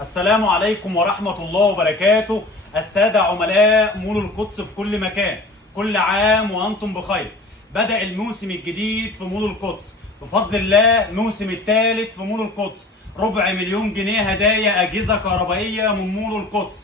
السلام عليكم ورحمة الله وبركاته. السادة عملاء مول القدس في كل مكان، كل عام وأنتم بخير. بدأ الموسم الجديد في مول القدس بفضل الله، الموسم الثالث في مول القدس. 250,000 جنيه هدايا أجهزة كهربائية من مول القدس.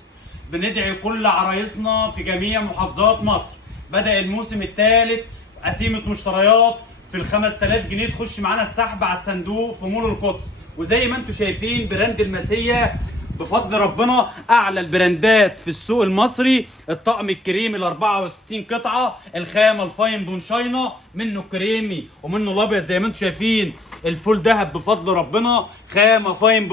بندعي كل عرايسنا في جميع محافظات مصر. بدأ الموسم الثالث، قسيمة مشتريات في 5000 جنيه تخش معانا السحب على الصندوق في مول القدس. وزي ما انتم شايفين براند المسية بفضل ربنا اعلى البراندات في السوق المصري. الطقم الكريمي ال 64 قطعه، الخامه الفاين بونشاينا، منه كريمي ومنه الابيض زي ما انتم شايفين. الفول دهب بفضل ربنا، خامه فاين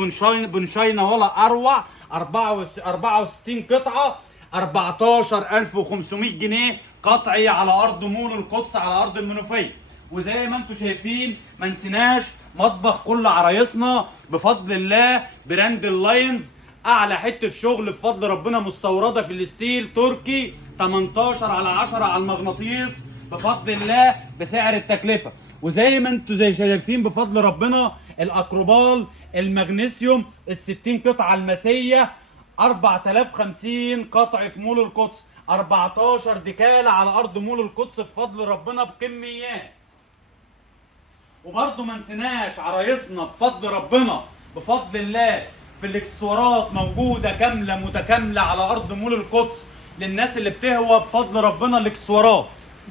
بونشاينا ولا اروع. 64 قطعه، 14500 جنيه قطعي على ارض مول القدس، على ارض المنوفيه. وزي ما انتم شايفين ما نسيناش مطبخ كل عرايسنا بفضل الله، براند اللاينز، اعلى حته شغل بفضل ربنا، مستورده في الستيل تركي، 18/10 على المغناطيس بفضل الله بسعر التكلفه. وزي ما انتم شايفين بفضل ربنا الاكروبال المغنيسيوم ال 60 قطعه المسيه، 4050 قطع في مول القدس، 14 دكاله على ارض مول القدس بفضل ربنا بكميات. وبرضه ما نسيناش عرايسنا بفضل ربنا بفضل الله في الاكسسوارات موجوده كامله متكامله على ارض مول القدس للناس اللي بتهوى بفضل ربنا الاكسسوارات.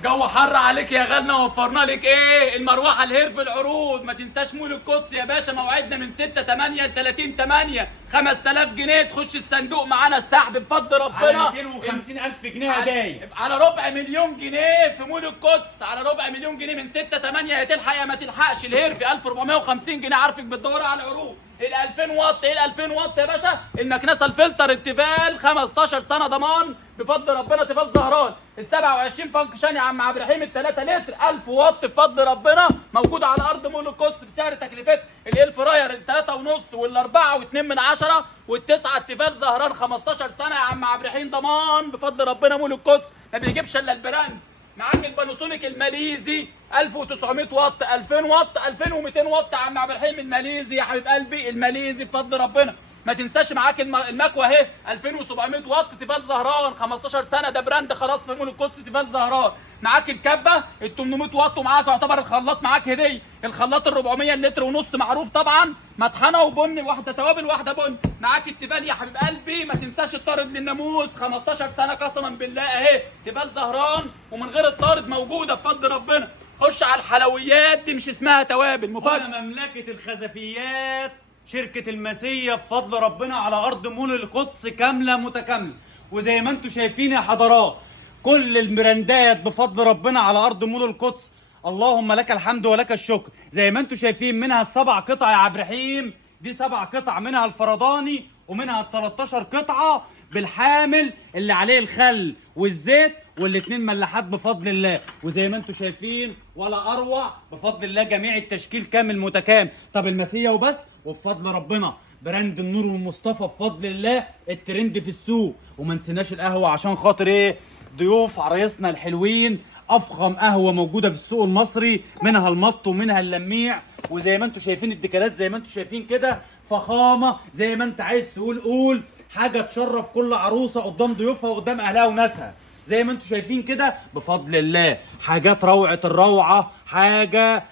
جو حر عليك يا غالنا، وفرنا لك ايه المروحه الهير في العروض. ما تنساش مول القدس يا باشا، موعدنا من 6/8 ل 30/8. 5000 جنيه تخش الصندوق معانا السحب بفضل ربنا على 250,000 جنيه هدايا، على 250,000 جنيه في مول القدس، على 250,000 جنيه من 6/8. يا تلحق يا ما تلحقش. الهير في 1450 جنيه. عارفك بتدور على العروض. ال 2000 واط، ايه ال 2000 واط يا باشا؟ المكنسه الفلتر التيفال 15 سنه ضمان بفضل ربنا، تيفال زهران. ال 27 فانكشن يا عم عبد الرحيم، ال 3 لتر 1000 واط بفضل ربنا، موجوده على ارض مول القدس بسعر تكلفتها. الاير فراير ال 3.5 وال 4.2 والتسعه التيفال زهران 15 سنه يا عم عبد الرحيم ضمان بفضل ربنا. مول القدس ما بيجيبش الا البراند. معاك الباناسونيك الماليزي 1900 واط، 2000 واط، 2200 واط يا عم عبد الرحيم. الماليزي يا حبيب قلبي، الماليزي بفضل ربنا. ما تنساش معاك المكوه اهي 2700 واط تيفال زهران 15 سنه، ده براند خلاص في مول القدس تيفال زهران. معاك الكبه ال 800 واط، ومعاك تعتبر الخلاط معاك هديه. الخلاط ال 400 لتر ونص معروف طبعا، مطحنه وبن، واحده توابل واحده بن. معاك التيفال يا حبيب قلبي، ما تنساش الطارد للناموس 15 سنه قسما بالله اهي تيفال زهران ومن غير الطارد موجوده بفضل ربنا. خش على الحلويات دي، مش اسمها توابل، مفاجاه. هنا مملكه الخزفيات شركة المسية بفضل ربنا على أرض مول القدس كاملة متكاملة. وزي ما انتم شايفين يا حضرات كل البراندات بفضل ربنا على أرض مول القدس. اللهم لك الحمد ولك الشكر. زي ما انتم شايفين منها السبع قطع يا عبد الرحيم، دي 7 قطع، منها الفرداني ومنها ال 13 قطعة بالحامل اللي عليه الخل والزيت، والاتنين ملاحات بفضل الله. وزي ما انتم شايفين ولا اروع بفضل الله، جميع التشكيل كامل متكامل. طب المسيه وبس؟ وبفضل ربنا براند النور والمصطفى بفضل الله الترند في السوق. وما نسيناش القهوه عشان خاطر ايه؟ ضيوف عرايسنا الحلوين، افخم قهوه موجوده في السوق المصري، منها المط ومنها اللميع. وزي ما انتم شايفين الدكالات زي ما انتم شايفين كده، فخامه زي ما انت عايز تقول قول. حاجه تشرف كل عروسه قدام ضيوفها وقدام اهلها وناسها. زي ما انتم شايفين كده بفضل الله، حاجات روعه الروعه، حاجه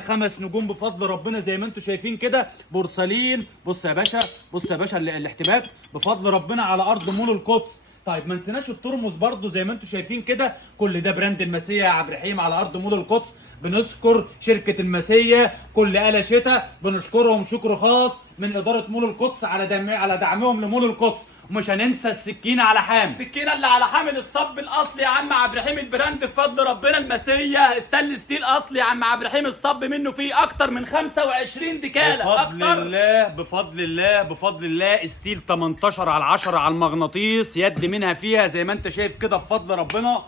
5 نجوم بفضل ربنا. زي ما انتم شايفين كده بورسلين. بص يا باشا، بص يا باشا الاحتباك بفضل ربنا على ارض مول القدس. طيب ما نسيناش الترمس برضو زي ما انتم شايفين كده، كل ده براند المسيه يا عبد الرحيم على ارض مول القدس. بنشكر شركه المسيه كل آلة شتاء، بنشكرهم شكر خاص من اداره مول القدس على دعمهم لمول القدس. ومش هننسى السكينه على حامل، السكينه اللي على حامل الصب الاصلي يا عم عبد الرحيم، البراند بفضل ربنا المسيه ستانلس ستيل اصلي يا عم عبد الرحيم. الصب منه فيه اكتر من 25 دكاله بفضل الله بفضل الله بفضل الله. ستيل 18/10 على المغناطيس، يد منها فيها زي ما انت شايف كده بفضل ربنا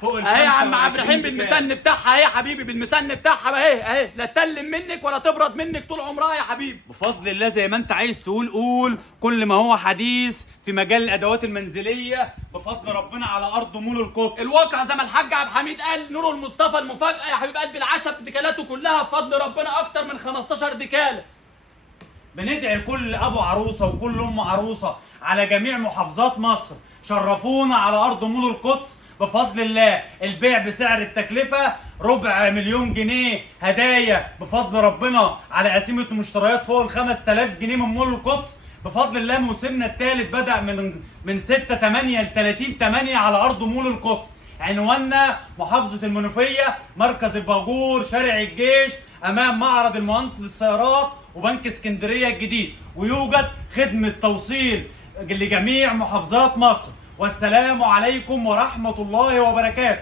فوق ال اهي يا عم 25 عبد الرحيم بالمسن بتاعها اهي يا حبيبي، بالمسن بتاعها اهي لا تلم منك ولا تبرد منك طول عمرها يا حبيبي بفضل الله. زي ما انت عايز تقول قول. كل ما هو حديث في مجال الادوات المنزليه بفضل ربنا على ارض مول القدس. الواقع زي ما الحاج عبد الحميد قال، نور المصطفى المفاجاه يا حبيب قلبي. العشب دكالاته كلها بفضل ربنا اكتر من 15 دكاله. بندعي كل ابو عروسه وكل ام عروسه على جميع محافظات مصر، شرفونا على ارض مول القدس بفضل الله. البيع بسعر التكلفه، 250,000 جنيه هدايا بفضل ربنا على قسيمه مشتريات فوق ال 5000 جنيه من مول القدس بفضل الله. موسمنا الثالث بدأ من 6/8 ل 30/8 على ارض مول القدس. عنواننا محافظه المنوفيه، مركز الباجور، شارع الجيش، امام معرض المهندس للسيارات وبنك اسكندريه الجديد. ويوجد خدمه توصيل لجميع محافظات مصر. والسلام عليكم ورحمه الله وبركاته.